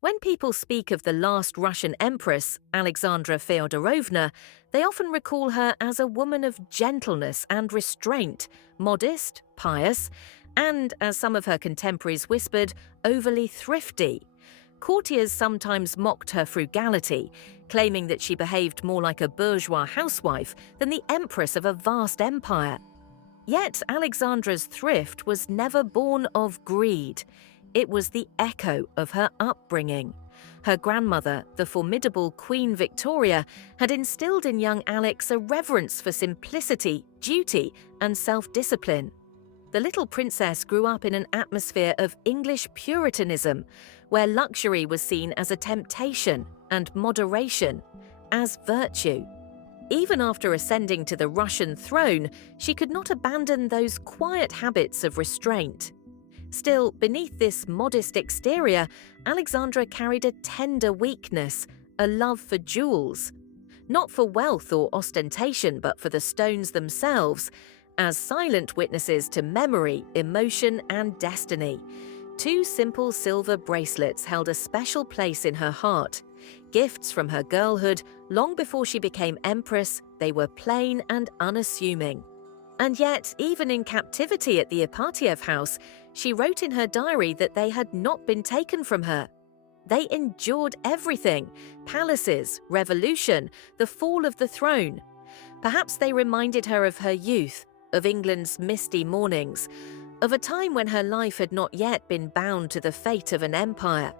When people speak of the last Russian Empress, Alexandra Feodorovna, they often recall her as a woman of gentleness and restraint, modest, pious, and, as some of her contemporaries whispered, overly thrifty. Courtiers sometimes mocked her frugality, claiming that she behaved more like a bourgeois housewife than the empress of a vast empire. Yet Alexandra's thrift was never born of greed. It was the echo of her upbringing. Her grandmother, the formidable Queen Victoria, had instilled in young Alex a reverence for simplicity, duty, and self-discipline. The little princess grew up in an atmosphere of English Puritanism, where luxury was seen as a temptation and moderation as virtue. Even after ascending to the Russian throne, she could not abandon those quiet habits of restraint. Still, beneath this modest exterior, Alexandra carried a tender weakness, a love for jewels. Not for wealth or ostentation, but for the stones themselves, as silent witnesses to memory, emotion, and destiny. Two simple silver bracelets held a special place in her heart. Gifts from her girlhood, long before she became empress, they were plain and unassuming. And yet, even in captivity at the Ipatiev house, she wrote in her diary that they had not been taken from her. They endured everything: palaces, revolution, the fall of the throne. Perhaps they reminded her of her youth, of England's misty mornings, of a time when her life had not yet been bound to the fate of an empire.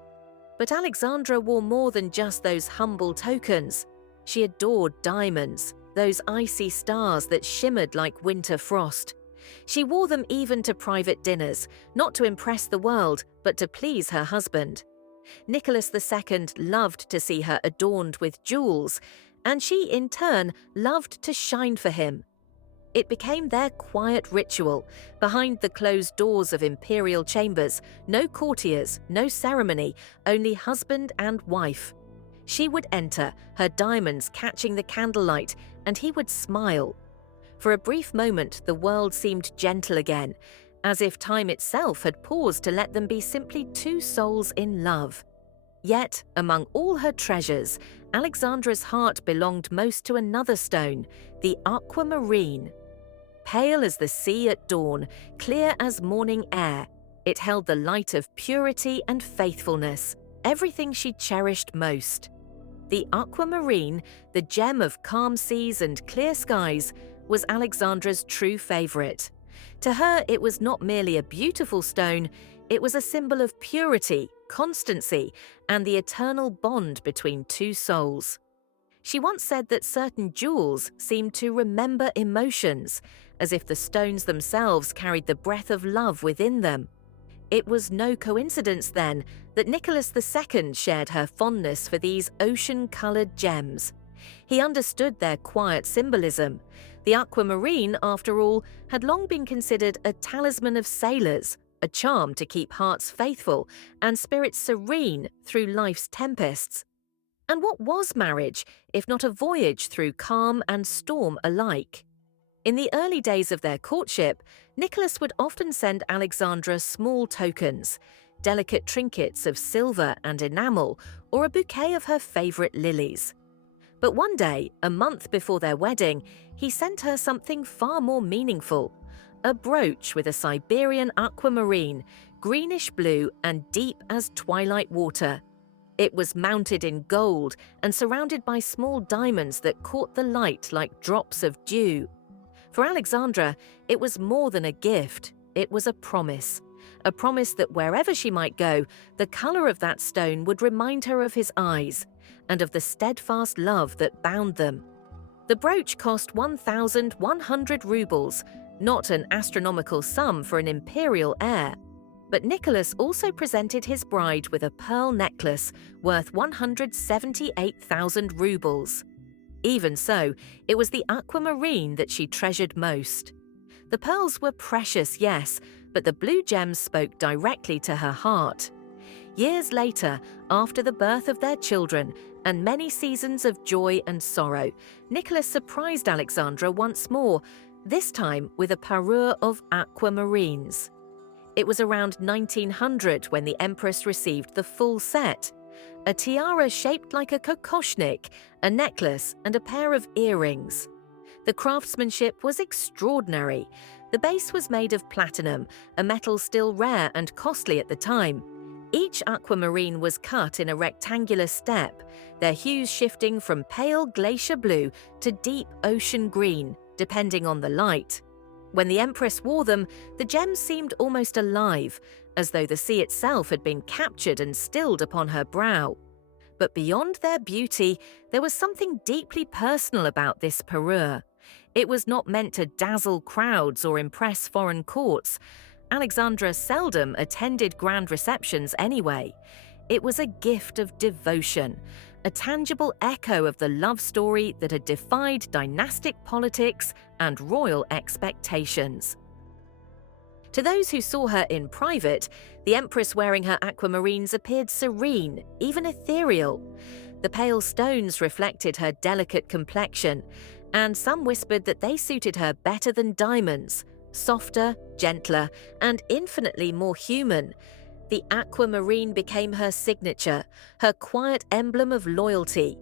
But Alexandra wore more than just those humble tokens. She adored diamonds, those icy stars that shimmered like winter frost. She wore them even to private dinners, not to impress the world, but to please her husband. Nicholas II loved to see her adorned with jewels, and she, in turn, loved to shine for him. It became their quiet ritual. Behind the closed doors of imperial chambers, no courtiers, no ceremony, only husband and wife. She would enter, her diamonds catching the candlelight, and he would smile. For a brief moment, the world seemed gentle again, as if time itself had paused to let them be simply two souls in love. Yet, among all her treasures, Alexandra's heart belonged most to another stone, the aquamarine. Pale as the sea at dawn, clear as morning air, it held the light of purity and faithfulness, everything she cherished most. The aquamarine, the gem of calm seas and clear skies, was Alexandra's true favorite. To her, it was not merely a beautiful stone, it was a symbol of purity, constancy, and the eternal bond between two souls. She once said that certain jewels seemed to remember emotions, as if the stones themselves carried the breath of love within them. It was no coincidence, then, that Nicholas II shared her fondness for these ocean-coloured gems. He understood their quiet symbolism. The aquamarine, after all, had long been considered a talisman of sailors, a charm to keep hearts faithful and spirits serene through life's tempests. And what was marriage, if not a voyage through calm and storm alike? In the early days of their courtship, Nicholas would often send Alexandra small tokens, delicate trinkets of silver and enamel, or a bouquet of her favourite lilies. But one day, a month before their wedding, he sent her something far more meaningful: a brooch with a Siberian aquamarine, greenish blue and deep as twilight water. It was mounted in gold and surrounded by small diamonds that caught the light like drops of dew. For Alexandra, it was more than a gift, it was a promise that wherever she might go, the colour of that stone would remind her of his eyes and of the steadfast love that bound them. The brooch cost 1,100 rubles, not an astronomical sum for an imperial heir. But Nicholas also presented his bride with a pearl necklace worth 178,000 rubles. Even so, it was the aquamarine that she treasured most. The pearls were precious, yes, but the blue gems spoke directly to her heart. Years later, after the birth of their children and many seasons of joy and sorrow, Nicholas surprised Alexandra once more, this time with a parure of aquamarines. It was around 1900 when the Empress received the full set. a tiara shaped like a kokoshnik, a necklace, and a pair of earrings. The craftsmanship was extraordinary. The base was made of platinum, a metal still rare and costly at the time. Each aquamarine was cut in a rectangular step, their hues shifting from pale glacier blue to deep ocean green, depending on the light. When the Empress wore them, the gems seemed almost alive, as though the sea itself had been captured and stilled upon her brow. But beyond their beauty, there was something deeply personal about this parure. It was not meant to dazzle crowds or impress foreign courts. Alexandra seldom attended grand receptions anyway. It was a gift of devotion, a tangible echo of the love story that had defied dynastic politics and royal expectations. To those who saw her in private, the Empress wearing her aquamarines appeared serene, even ethereal. The pale stones reflected her delicate complexion, and some whispered that they suited her better than diamonds, softer, gentler, and infinitely more human. The aquamarine became her signature, her quiet emblem of loyalty.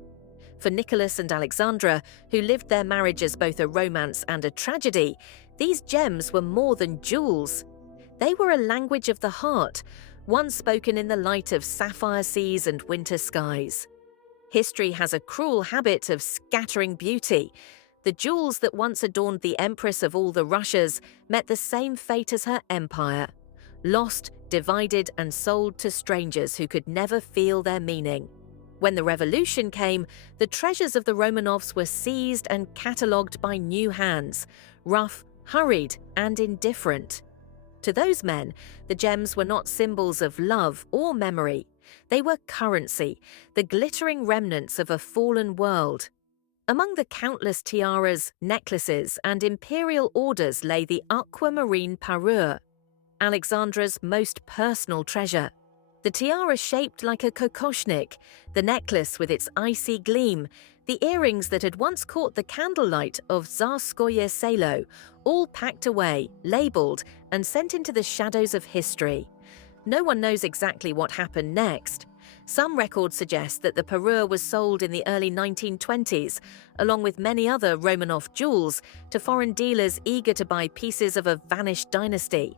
For Nicholas and Alexandra, who lived their marriage as both a romance and a tragedy, these gems were more than jewels. They were a language of the heart, one spoken in the light of sapphire seas and winter skies. History has a cruel habit of scattering beauty. The jewels that once adorned the Empress of all the Russias met the same fate as her empire: lost, divided, and sold to strangers who could never feel their meaning. When the revolution came, the treasures of the Romanovs were seized and catalogued by new hands, rough, hurried, and indifferent. To those men, the gems were not symbols of love or memory. They were currency, the glittering remnants of a fallen world. Among the countless tiaras, necklaces, and imperial orders lay the Aquamarine Parure, Alexandra's most personal treasure. The tiara shaped like a kokoshnik, the necklace with its icy gleam, the earrings that had once caught the candlelight of Tsarskoye Selo, all packed away, labelled, and sent into the shadows of history. No one knows exactly what happened next. Some records suggest that the parure was sold in the early 1920s, along with many other Romanov jewels, to foreign dealers eager to buy pieces of a vanished dynasty.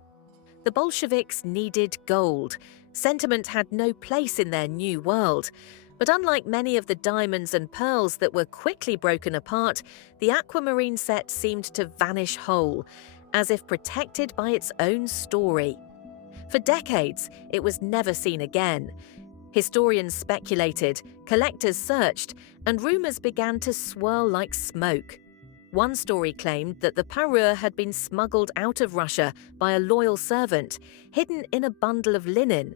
The Bolsheviks needed gold. Sentiment had no place in their new world. But unlike many of the diamonds and pearls that were quickly broken apart, the aquamarine set seemed to vanish whole, as if protected by its own story. For decades, it was never seen again. Historians speculated, collectors searched, and rumors began to swirl like smoke. One story claimed that the parure had been smuggled out of Russia by a loyal servant, hidden in a bundle of linen.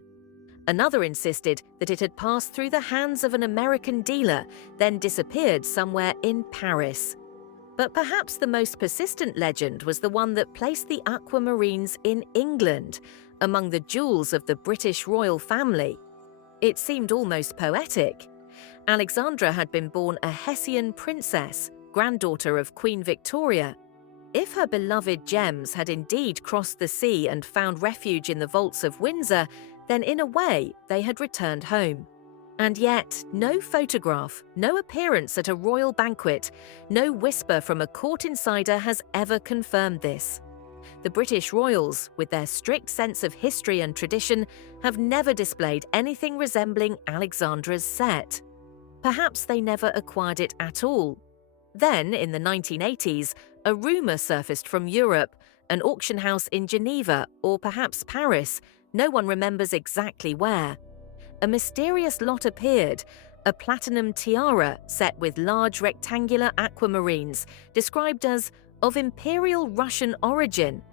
Another insisted that it had passed through the hands of an American dealer, then disappeared somewhere in Paris. But perhaps the most persistent legend was the one that placed the aquamarines in England, among the jewels of the British royal family. It seemed almost poetic. Alexandra had been born a Hessian princess, granddaughter of Queen Victoria. If her beloved gems had indeed crossed the sea and found refuge in the vaults of Windsor, then in a way they had returned home. And yet, no photograph, no appearance at a royal banquet, no whisper from a court insider has ever confirmed this. The British royals, with their strict sense of history and tradition, have never displayed anything resembling Alexandra's set. Perhaps they never acquired it at all. Then, in the 1980s, a rumour surfaced from Europe, an auction house in Geneva, or perhaps Paris, no one remembers exactly where. A mysterious lot appeared, a platinum tiara set with large rectangular aquamarines, described as of Imperial Russian origin.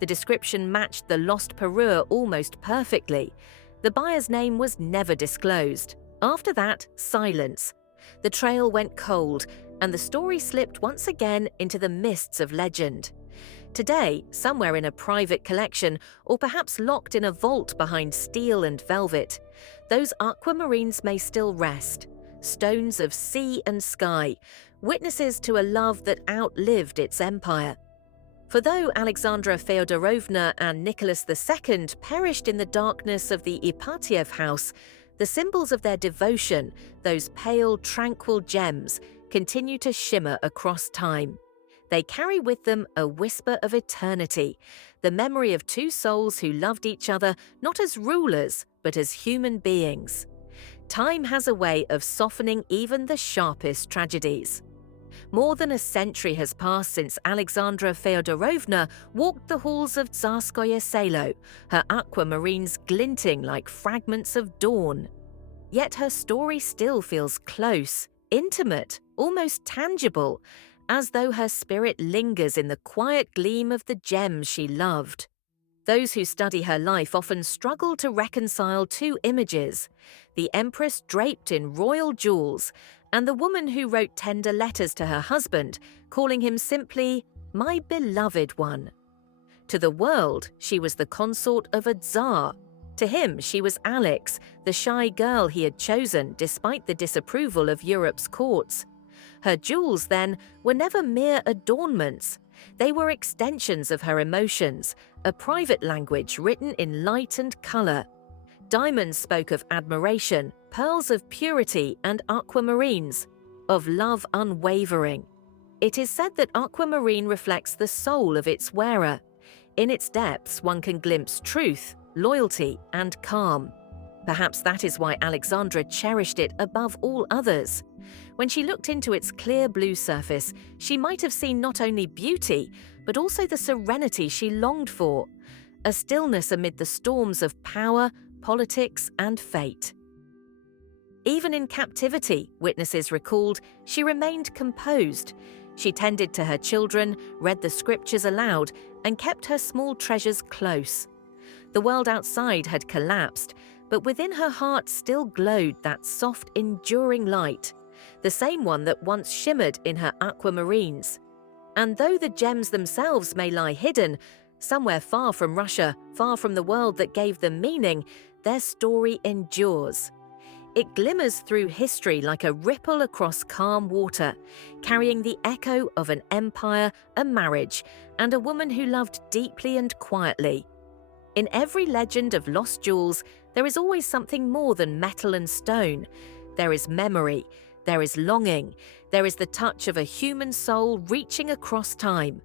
The description matched the lost parure almost perfectly. The buyer's name was never disclosed. After that, silence. The trail went cold, and the story slipped once again into the mists of legend. Today, somewhere in a private collection, or perhaps locked in a vault behind steel and velvet, those aquamarines may still rest, stones of sea and sky, witnesses to a love that outlived its empire. For though Alexandra Feodorovna and Nicholas II perished in the darkness of the Ipatiev house, The symbols of their devotion, those pale, tranquil gems, continue to shimmer across time. They carry with them a whisper of eternity, the memory of two souls who loved each other not as rulers, but as human beings. Time has a way of softening even the sharpest tragedies. More than a century has passed since Alexandra Feodorovna walked the halls of Tsarskoye Selo, her aquamarines glinting like fragments of dawn. Yet her story still feels close, intimate, almost tangible, as though her spirit lingers in the quiet gleam of the gems she loved. Those who study her life often struggle to reconcile two images: the Empress draped in royal jewels, and the woman who wrote tender letters to her husband, calling him simply, "my beloved one." To the world, she was the consort of a Tsar. To him, she was Alex, the shy girl he had chosen despite the disapproval of Europe's courts. Her jewels, then, were never mere adornments. They were extensions of her emotions, a private language written in light and color. Diamonds spoke of admiration, pearls of purity, and aquamarines, of love unwavering. It is said that aquamarine reflects the soul of its wearer. In its depths, one can glimpse truth, loyalty, and calm. Perhaps that is why Alexandra cherished it above all others. When she looked into its clear blue surface, she might have seen not only beauty, but also the serenity she longed for, a stillness amid the storms of power, politics, and fate. Even in captivity, witnesses recalled, she remained composed. She tended to her children, read the scriptures aloud, and kept her small treasures close. The world outside had collapsed, but within her heart still glowed that soft, enduring light, the same one that once shimmered in her aquamarines. And though the gems themselves may lie hidden, somewhere far from Russia, far from the world that gave them meaning, their story endures. It glimmers through history like a ripple across calm water, carrying the echo of an empire, a marriage, and a woman who loved deeply and quietly. In every legend of lost jewels, there is always something more than metal and stone. There is memory, there is longing, there is the touch of a human soul reaching across time.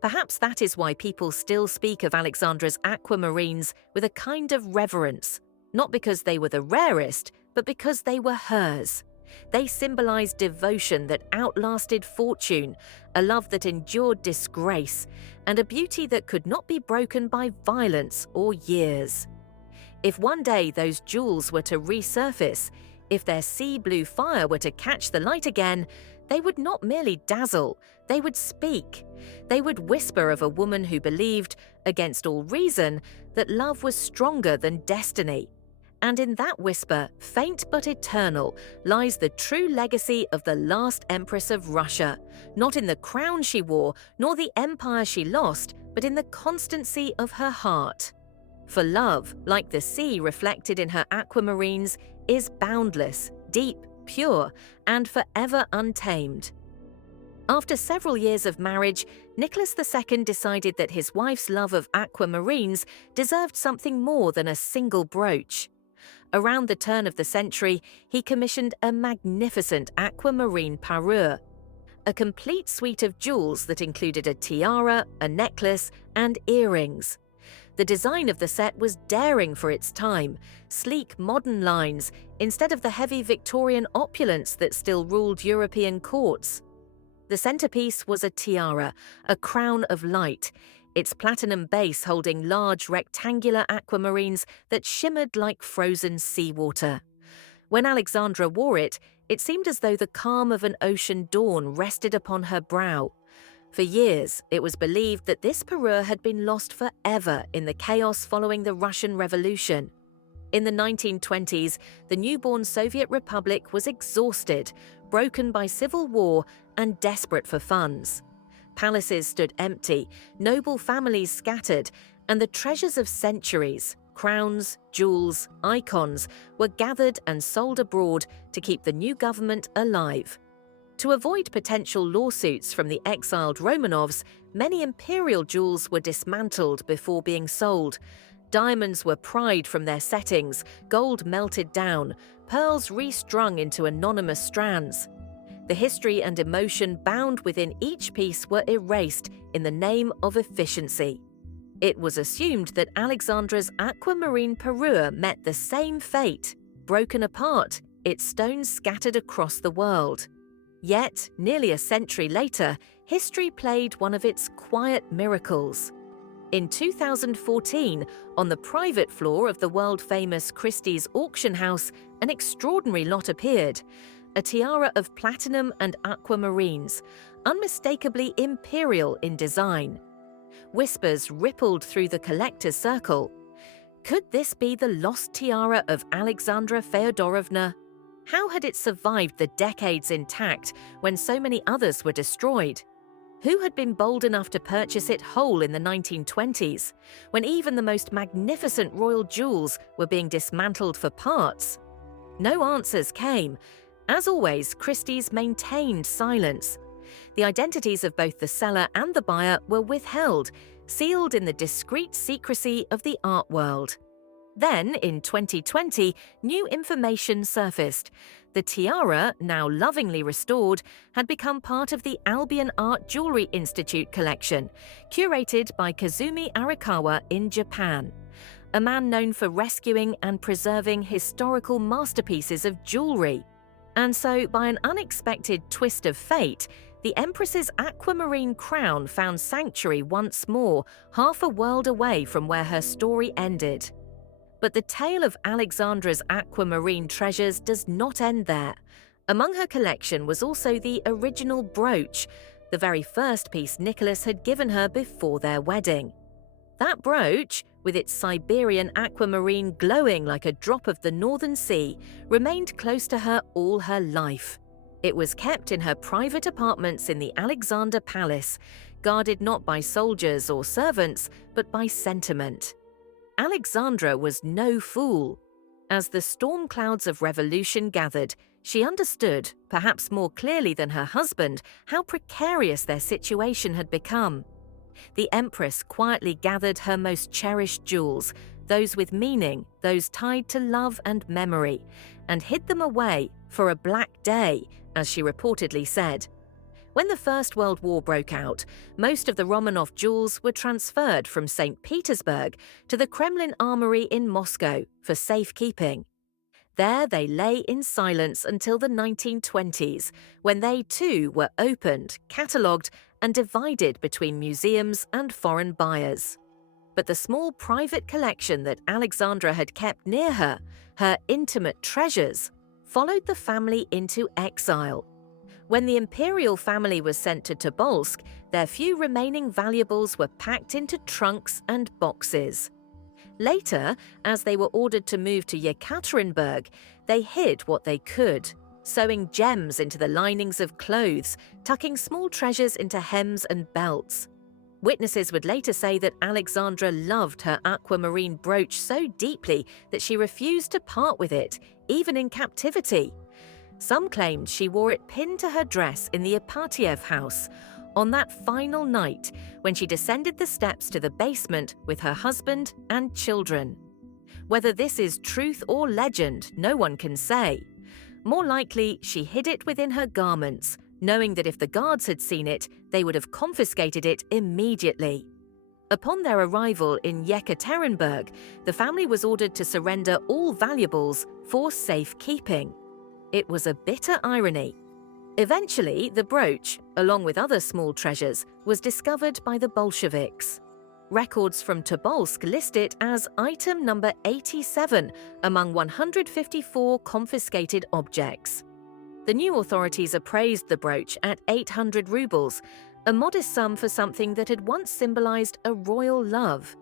Perhaps that is why people still speak of Alexandra's aquamarines with a kind of reverence, not because they were the rarest, but because they were hers. They symbolized devotion that outlasted fortune, a love that endured disgrace, and a beauty that could not be broken by violence or years. If one day those jewels were to resurface, if their sea blue fire were to catch the light again, they would not merely dazzle, they would speak. They would whisper of a woman who believed, against all reason, that love was stronger than destiny. And in that whisper, faint but eternal, lies the true legacy of the last Empress of Russia, not in the crown she wore, nor the empire she lost, but in the constancy of her heart. For love, like the sea reflected in her aquamarines, is boundless, deep, pure, and forever untamed. After several years of marriage, Nicholas II decided that his wife's love of aquamarines deserved something more than a single brooch. Around the turn of the century, he commissioned a magnificent Aquamarine Parure, a complete suite of jewels that included a tiara, a necklace, and earrings. The design of the set was daring for its time, sleek modern lines instead of the heavy Victorian opulence that still ruled European courts. The centerpiece was a tiara, a crown of light, its platinum base holding large rectangular aquamarines that shimmered like frozen seawater. When Alexandra wore it, it seemed as though the calm of an ocean dawn rested upon her brow. For years, it was believed that this parure had been lost forever in the chaos following the Russian Revolution. In the 1920s, the newborn Soviet Republic was exhausted, broken by civil war, and desperate for funds. Palaces stood empty, noble families scattered, and the treasures of centuries, crowns, jewels, icons, were gathered and sold abroad to keep the new government alive. To avoid potential lawsuits from the exiled Romanovs, many imperial jewels were dismantled before being sold, Diamonds were pried from their settings, gold melted down, pearls restrung into anonymous strands. The history and emotion bound within each piece were erased in the name of efficiency. It was assumed that Alexandra's Aquamarine Parure met the same fate, broken apart, its stones scattered across the world. Yet, nearly a century later, history played one of its quiet miracles. In 2014, on the private floor of the world-famous Christies auction house, an extraordinary lot appeared, a tiara of platinum and aquamarines, unmistakably imperial in design. Whispers rippled through the collector's circle. Could this be the lost tiara of Alexandra Feodorovna? How had it survived the decades intact when so many others were destroyed? Who had been bold enough to purchase it whole in the 1920s, when even the most magnificent royal jewels were being dismantled for parts? No answers came. As always, Christie's maintained silence. The identities of both the seller and the buyer were withheld, sealed in the discreet secrecy of the art world. Then, in 2020, new information surfaced. The tiara, now lovingly restored, had become part of the Albion Art Jewelry Institute collection, curated by Kazumi Arakawa in Japan, a man known for rescuing and preserving historical masterpieces of jewelry. And so, by an unexpected twist of fate, the Empress's aquamarine crown found sanctuary once more, half a world away from where her story ended. But the tale of Alexandra's aquamarine treasures does not end there. Among her collection was also the original brooch, the very first piece Nicholas had given her before their wedding. That brooch, with its Siberian aquamarine glowing like a drop of the Northern Sea, remained close to her all her life. It was kept in her private apartments in the Alexander Palace, guarded not by soldiers or servants, but by sentiment. Alexandra was no fool. As the storm clouds of revolution gathered, she understood, perhaps more clearly than her husband, how precarious their situation had become. The Empress quietly gathered her most cherished jewels, those with meaning, those tied to love and memory, and hid them away for a black day, as she reportedly said. When the First World War broke out, most of the Romanov jewels were transferred from St. Petersburg to the Kremlin Armory in Moscow for safekeeping. There they lay in silence until the 1920s, when they too were opened, catalogued, and divided between museums and foreign buyers. But the small private collection that Alexandra had kept near her, her intimate treasures, followed the family into exile. When the imperial family was sent to Tobolsk, their few remaining valuables were packed into trunks and boxes. Later, as they were ordered to move to Yekaterinburg, they hid what they could, sewing gems into the linings of clothes, tucking small treasures into hems and belts. Witnesses would later say that Alexandra loved her aquamarine brooch so deeply that she refused to part with it, even in captivity. Some claimed she wore it pinned to her dress in the Ipatiev house on that final night when she descended the steps to the basement with her husband and children. Whether this is truth or legend, no one can say. More likely, she hid it within her garments, knowing that if the guards had seen it, they would have confiscated it immediately. Upon their arrival in Yekaterinburg, the family was ordered to surrender all valuables for safekeeping. It was a bitter irony. Eventually, the brooch, along with other small treasures, was discovered by the Bolsheviks. Records from Tobolsk list it as item number 87 among 154 confiscated objects. The new authorities appraised the brooch at 800 rubles, a modest sum for something that had once symbolized a royal love.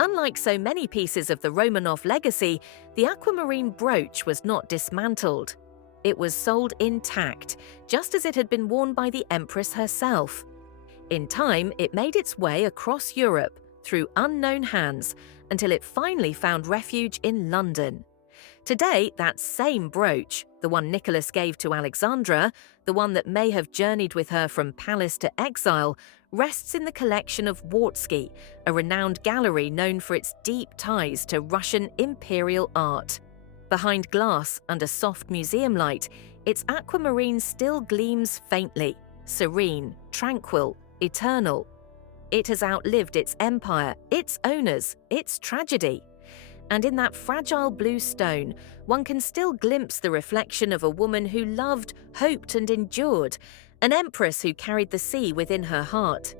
Unlike so many pieces of the Romanov legacy, the aquamarine brooch was not dismantled. It was sold intact, just as it had been worn by the Empress herself. In time, it made its way across Europe, through unknown hands, until it finally found refuge in London. Today, that same brooch, the one Nicholas gave to Alexandra, the one that may have journeyed with her from palace to exile, rests in the collection of Wartsky, a renowned gallery known for its deep ties to Russian imperial art. Behind glass, under soft museum light, its aquamarine still gleams faintly, serene, tranquil, eternal. It has outlived its empire, its owners, its tragedy. And in that fragile blue stone, one can still glimpse the reflection of a woman who loved, hoped, and endured, an empress who carried the sea within her heart.